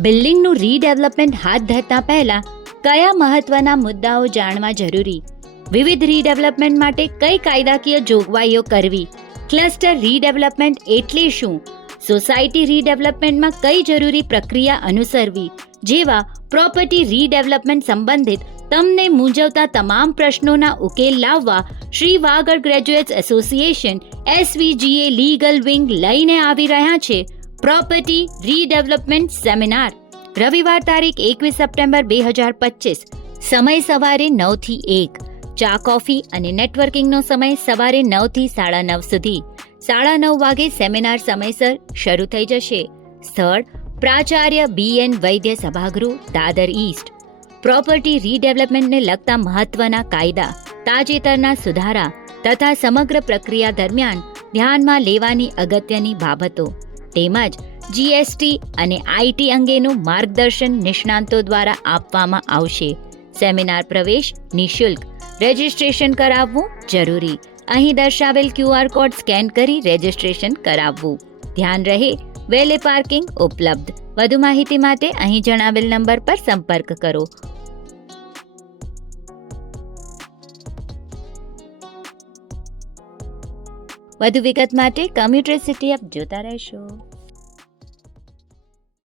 બિલ્ડિંગનું redevelopment હાથ ધરતા પહેલા કયા મહત્વના મુદ્દાઓ જાણવા જરૂરી? વિવિધ રીડેવલપમેન્ટ માટે કઈ કાયદાકીય જોગવાઈઓ કરવી? ક્લસ્ટર રીડેવલપમેન્ટ એટલે શું? સોસાયટી રીડેવલપમેન્ટમાં કઈ જરૂરી પ્રક્રિયા અનુસરવી? જેવા પ્રોપર્ટી રીડેવલપમેન્ટ સંબંધિત તમને મૂંઝવતા તમામ પ્રશ્નોના ઉકેલ લાવવા Shri Vagad graduates association SVGA legal wing લઈને આવી રહ્યા છે પ્રોપર્ટી રીડેવલપમેન્ટ સેમિનાર. રવિવાર તારીખ 21 સપ્ટેમ્બર 2025. સમય સવારે 9 થી 1. ચા કોફી અને નેટવર્કિંગનો સમય સવારે 9 થી 9:30 સુધી. 9:30 વાગે સેમિનાર સમયસર શરૂ થઈ જશે. સ્થળ પ્રાચાર્ય BN વૈદ્ય સભાગૃહ, દાદર ઈસ્ટ. પ્રોપર્ટી રીડેવલપમેન્ટને લગતા મહત્વના કાયદા, તાજેતરના સુધારા તથા સમગ્ર પ્રક્રિયા દરમિયાન ધ્યાનમાં લેવાની અગત્યની બાબતો તેમજ GST અને IT અંગેનું માર્ગદર્શન નિષ્ણાંતો દ્વારા આપવામાં આવશે. સેમિનાર પ્રવેશ નિઃશુલ્ક. રજિસ્ટ્રેશન કરાવવું જરૂરી. અહીં દર્શાવેલ QR કોડ સ્કેન કરી રજિસ્ટ્રેશન કરાવવું. ધ્યાન રહે, વેલે પાર્કિંગ ઉપલબ્ધ. વધુ માહિતી માટે અહીં જણાવેલ નંબર પર સંપર્ક કરો. વધુ વિગત માટે કમ્યુટર સિટી એપ જોતા રહેશો.